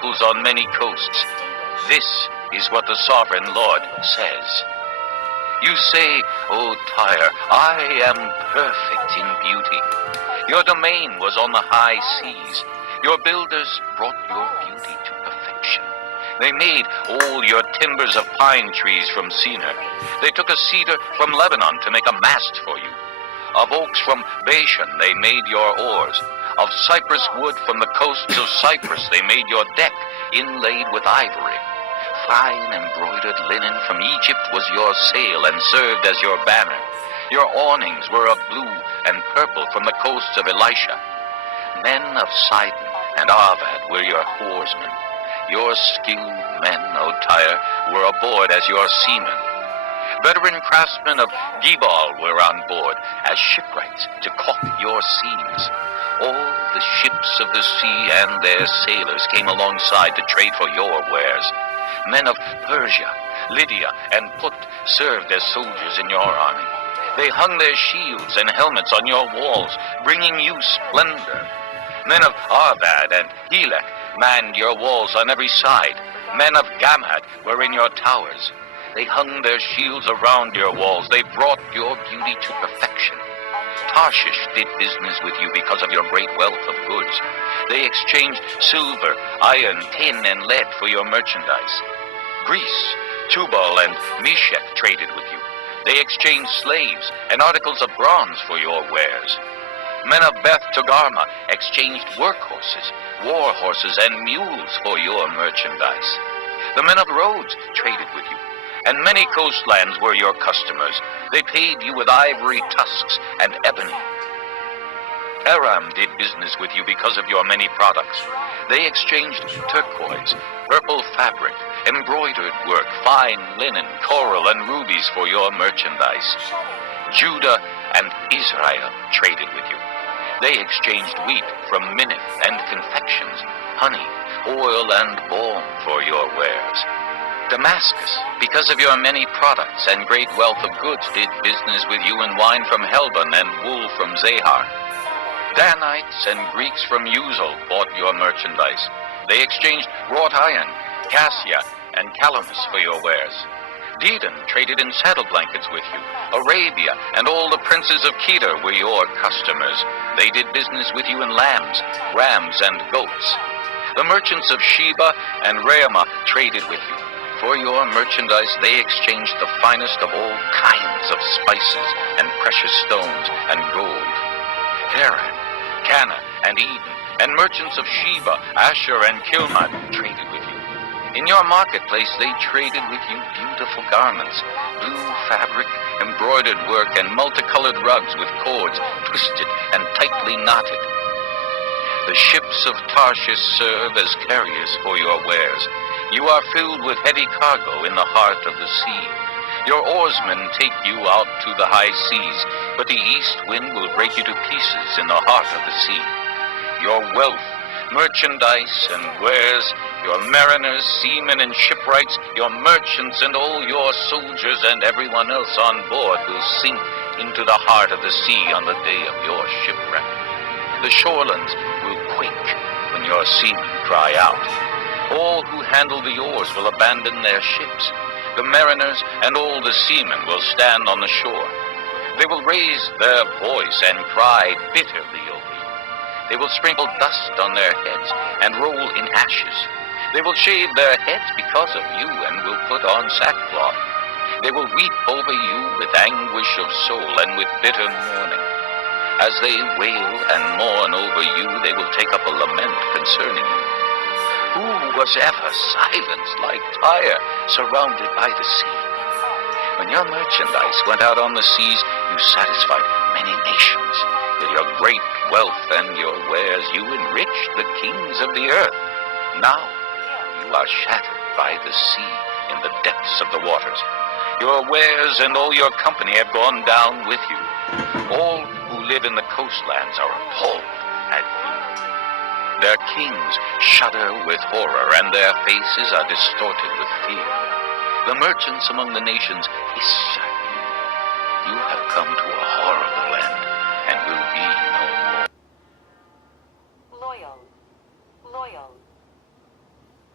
peoples on many coasts. This is what the sovereign Lord says. You say, O Tyre, I am perfect in beauty. Your domain was on the high seas. Your builders brought your beauty to perfection. They made all your timbers of pine trees from Senir. They took a cedar from Lebanon to make a mast for you. Of oaks from Bashan they made your oars. Of cypress wood from the coasts of Cyprus they made your deck, inlaid with ivory. Fine embroidered linen from Egypt was your sail and served as your banner. Your awnings were of blue and purple from the coasts of Elisha. Men of Sidon and Arvad were your oarsmen. Your skilled men, O Tyre, were aboard as your seamen. Veteran craftsmen of Gebal were on board as shipwrights to caulk your seams. All the ships of the sea and their sailors came alongside to trade for your wares. Men of Persia, Lydia, and Put served as soldiers in your army. They hung their shields and helmets on your walls, bringing you splendor. Men of Arvad and Helek manned your walls on every side. Men of Gamad were in your towers. They hung their shields around your walls. They brought your beauty to perfection. Tarshish did business with you because of your great wealth of goods. They exchanged silver, iron, tin, and lead for your merchandise. Greece, Tubal, and Meshech traded with you. They exchanged slaves and articles of bronze for your wares. Men of Beth Togarmah exchanged workhorses, war horses, and mules for your merchandise. The men of Rhodes traded with you, and many coastlands were your customers. They paid you with ivory tusks and ebony. Aram did business with you because of your many products. They exchanged turquoise, purple fabric, embroidered work, fine linen, coral, and rubies for your merchandise. Judah and Israel traded with you. They exchanged wheat from Minnith and confections, honey, oil, and balm for your wares. Damascus, because of your many products and great wealth of goods, did business with you in wine from Helbon and wool from Zahar. Danites and Greeks from Uzal bought your merchandise. They exchanged wrought iron, cassia, and calamus for your wares. Dedan traded in saddle blankets with you. Arabia and all the princes of Kedar were your customers. They did business with you in lambs, rams, and goats. The merchants of Sheba and Raamah traded with you. For your merchandise they exchanged the finest of all kinds of spices and precious stones and gold. Haran, Cana, and Eden, and merchants of Sheba, Asher, and Kilmad traded with you. In your marketplace they traded with you beautiful garments, blue fabric, embroidered work, and multicolored rugs with cords twisted and tightly knotted. The ships of Tarshish serve as carriers for your wares. You are filled with heavy cargo in the heart of the sea. Your oarsmen take you out to the high seas, but the east wind will break you to pieces in the heart of the sea. Your wealth, merchandise, and wares, your mariners, seamen, and shipwrights, your merchants, and all your soldiers, and everyone else on board will sink into the heart of the sea on the day of your shipwreck. The shorelands will quake when your seamen cry out. All who handle the oars will abandon their ships. The mariners and all the seamen will stand on the shore. They will raise their voice and cry bitterly over you. They will sprinkle dust on their heads and roll in ashes. They will shave their heads because of you and will put on sackcloth. They will weep over you with anguish of soul and with bitter mourning. As they wail and mourn over you, they will take up a lament concerning you. Who was ever silenced like Tyre, surrounded by the sea? When your merchandise went out on the seas, you satisfied many nations. With your great wealth and your wares, you enriched the kings of the earth. Now you are shattered by the sea in the depths of the waters. Your wares and all your company have gone down with you. All who live in the coastlands are appalled at you. Their kings shudder with horror, and their faces are distorted with fear. The merchants among the nations hiss at you. You have come to a horrible end, and will be no more. Loyal.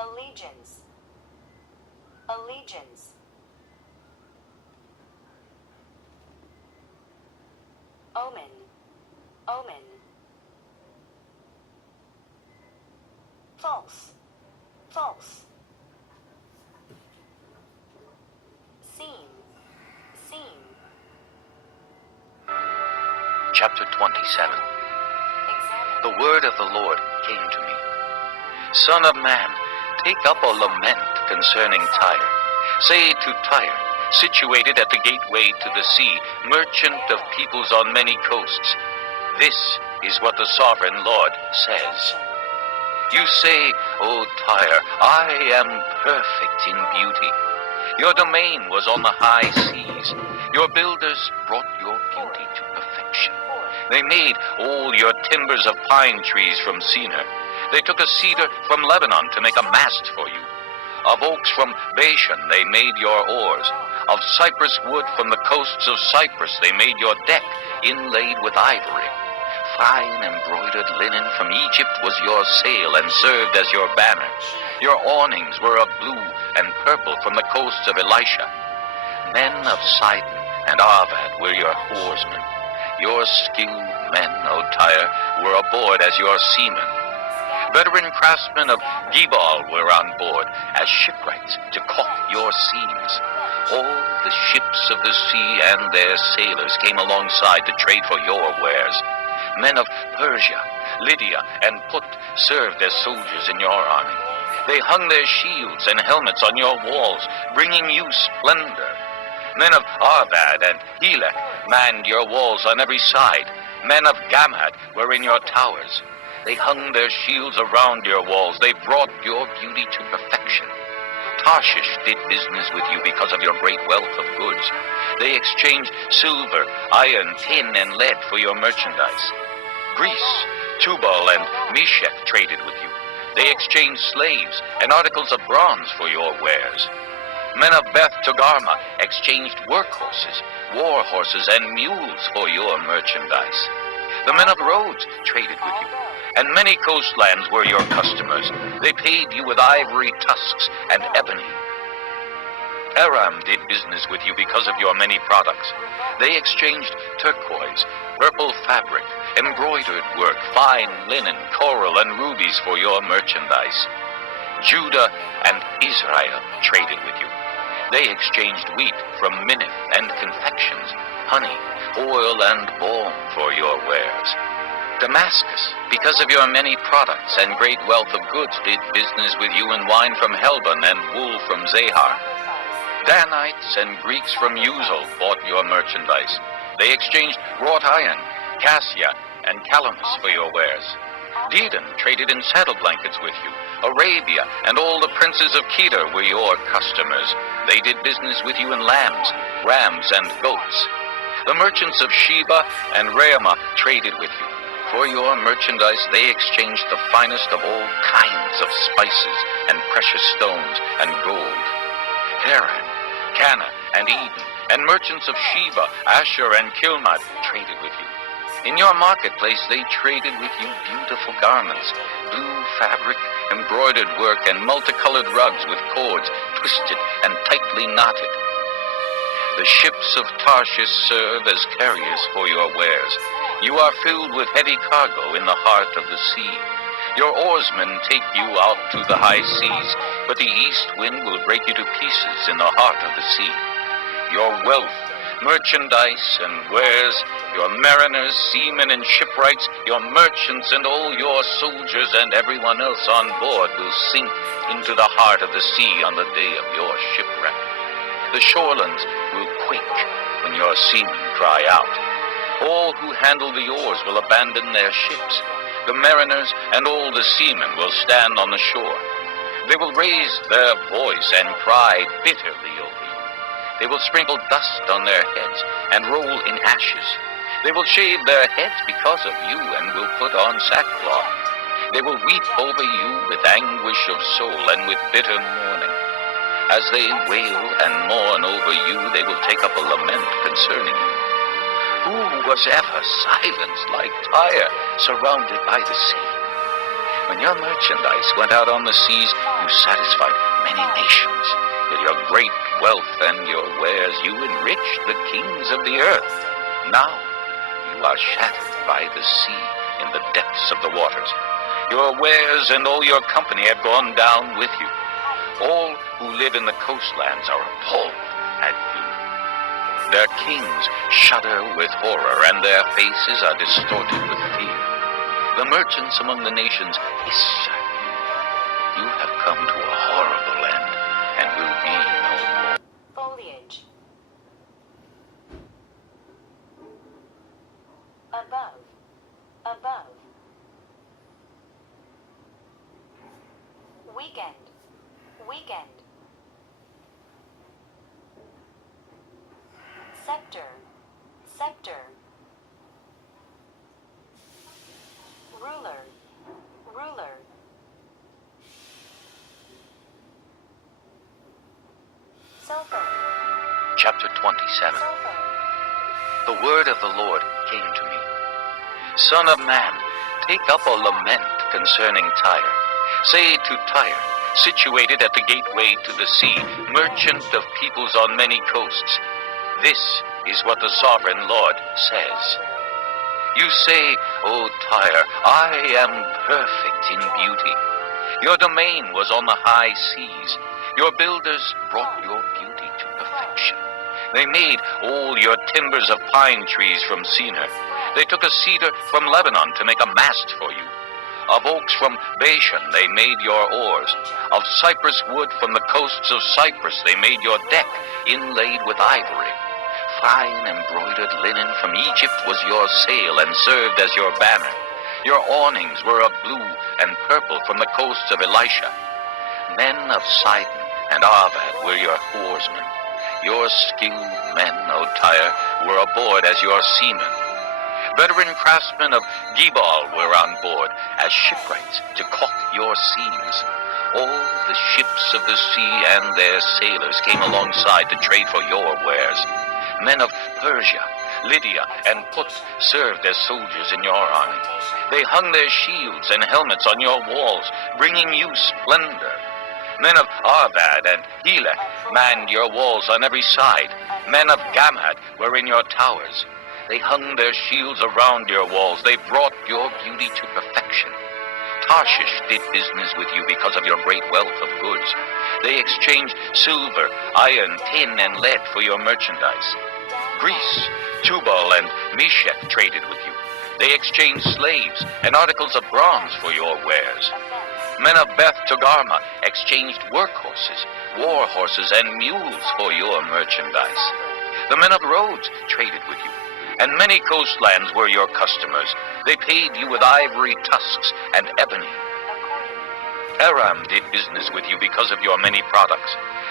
allegiance, allegiance, omen, omen, false, false, seam, seam, Chapter 27. The word of the Lord came to me. Son of man, take up a lament concerning Tyre. Say to Tyre, situated at the gateway to the sea, merchant of peoples on many coasts, this is what the sovereign Lord says. You say, O Tyre, I am perfect in beauty. Your domain was on the high seas. Your builders brought your beauty to perfection. They made all your timbers of pine trees from Senir. They took a cedar from Lebanon to make a mast for you. Of oaks from Bashan they made your oars. Of cypress wood from the coasts of Cyprus they made your deck, inlaid with ivory. Fine embroidered linen from Egypt was your sail and served as your banner. Your awnings were of blue and purple from the coasts of Elisha. Men of Sidon and Arvad were your oarsmen. Your skilled men, O Tyre, were aboard as your seamen. Veteran craftsmen of Gebal were on board as shipwrights to caulk your seams. All the ships of the sea and their sailors came alongside to trade for your wares. Men of Persia, Lydia, and Put served as soldiers in your army. They hung their shields and helmets on your walls, bringing you splendor. Men of Arvad and Helek manned your walls on every side. Men of Gamad were in your towers. They hung their shields around your walls. They brought your beauty to perfection. Tarshish did business with you because of your great wealth of goods. They exchanged silver, iron, tin, and lead for your merchandise. Greece, Tubal, and Meshech traded with you. They exchanged slaves and articles of bronze for your wares. Men of Beth Togarmah exchanged workhorses, war horses, and mules for your merchandise. The men of Rhodes traded with you, and many coastlands were your customers. They paid you with ivory tusks and ebony. Aram did business with you because of your many products. They exchanged turquoise, purple fabric, embroidered work, fine linen, coral, and rubies for your merchandise. Judah and Israel traded with you. They exchanged wheat from Minnith and confections, honey, oil, and balm for your wares. Damascus, because of your many products and great wealth of goods, did business with you in wine from Helbon and wool from Zahar. Danites and Greeks from Uzal bought your merchandise. They exchanged wrought iron, cassia, and calamus for your wares. Dedan traded in saddle blankets with you. Arabia and all the princes of Kedar were your customers. They did business with you in lambs, rams, and goats. The merchants of Sheba and Raamah traded with you. For your merchandise they exchanged the finest of all kinds of spices and precious stones and gold. Haran, Cana, and Eden, and merchants of Sheba, Asher, and Kilmad traded with you. In your marketplace they traded with you beautiful garments, blue fabric, embroidered work, and multicolored rugs with cords twisted and tightly knotted. The ships of Tarshish serve as carriers for your wares. You are filled with heavy cargo in the heart of the sea. Your oarsmen take you out to the high seas, but the east wind will break you to pieces in the heart of the sea. Your wealth, merchandise, and wares, your mariners, seamen, and shipwrights, your merchants, and all your soldiers, and everyone else on board will sink into the heart of the sea on the day of your shipwreck. The shorelands will quake when your seamen cry out. All who handle the oars will abandon their ships. The mariners and all the seamen will stand on the shore. They will raise their voice and cry bitterly over you. They will sprinkle dust on their heads and roll in ashes. They will shave their heads because of you and will put on sackcloth. They will weep over you with anguish of soul and with bitter mourning. As they wail and mourn over you, they will take up a lament concerning you. Who was ever silenced like Tyre, surrounded by the sea? When your merchandise went out on the seas, You satisfied many nations. With your great wealth and your wares, you enriched the kings of the earth. Now you are shattered by the sea in the depths of the waters. Your wares and all your company have gone down with you. All who live in the coastlands are appalled at you. Their kings shudder with horror, and their faces are distorted with fear. The merchants among the nations hiss at you. You have come to a horrible end, and will be no more. Foliage. Above. Above. Weekend. Weekend. Scepter. Scepter. Ruler. Ruler. Cell phone. Chapter 27. Cell phone. The word of the Lord came to me. Son of man, take up a lament concerning Tyre. Say to Tyre, situated at the gateway to the sea, merchant of peoples on many coasts, this is what the sovereign Lord says. You say, O Tyre, I am perfect in beauty. Your domain was on the high seas. Your builders brought your beauty to perfection. They made all your timbers of pine trees from Senir. They took a cedar from Lebanon to make a mast for you. Of oaks from Bashan they made your oars. Of cypress wood from the coasts of Cyprus they made your deck, inlaid with ivory. Fine embroidered linen from Egypt was your sail and served as your banner. Your awnings were of blue and purple from the coasts of Elisha. Men of Sidon and Arvad were your oarsmen. Your skilled men, O Tyre, were aboard as your seamen. Veteran craftsmen of Gebal were on board as shipwrights to caulk your seams. All the ships of the sea and their sailors came alongside to trade for your wares. Men of Persia, Lydia, and Put served as soldiers in your army. They hung their shields and helmets on your walls, bringing you splendor. Men of Arvad and Heleh manned your walls on every side. Men of Gamad were in your towers. They hung their shields around your walls. They brought your beauty to perfection. Tarshish did business with you because of your great wealth of goods. They exchanged silver, iron, tin, and lead for your merchandise. Greece, Tubal, and Meshech traded with you. They exchanged slaves and articles of bronze for your wares. Men of Beth Togarmah exchanged workhorses, war horses, and mules for your merchandise. The men of Rhodes traded with you, and many coastlands were your customers. They paid you with ivory tusks and ebony. Aram did business with you because of your many products.